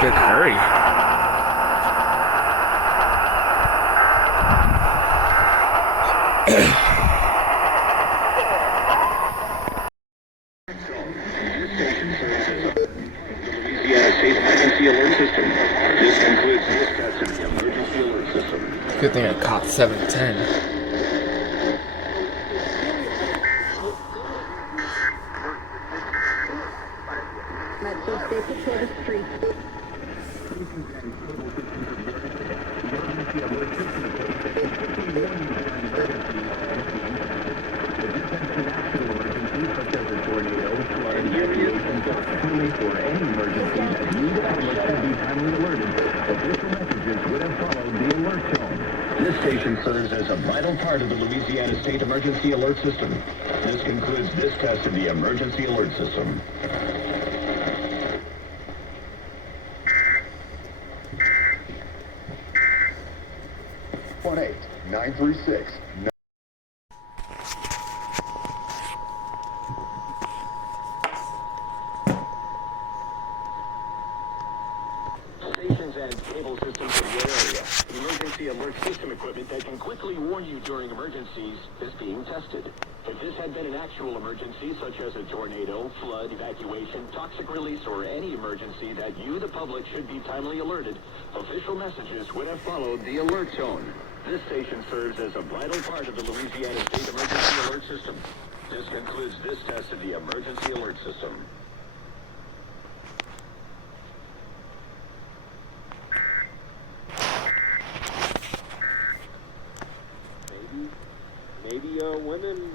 Good hurry. Louisiana State Emergency Alert System. This concludes dispatch of the emergency alert system. Good thing I caught 710. Metro State Patrol Street. This station serves as a vital part of the Louisiana State Emergency Alert System. This concludes this test of the emergency alert system. One 936. Stations and cable systems in your area. Emergency alert system equipment that can quickly warn you during emergencies is being tested. If this had been an actual emergency, such as a tornado, flood, evacuation, toxic release, or any emergency that you, the public, should be timely alerted, official messages would have followed the alert tone. This station serves as a vital part of the Louisiana State Emergency Alert System. This concludes this test of the emergency alert system. Maybe women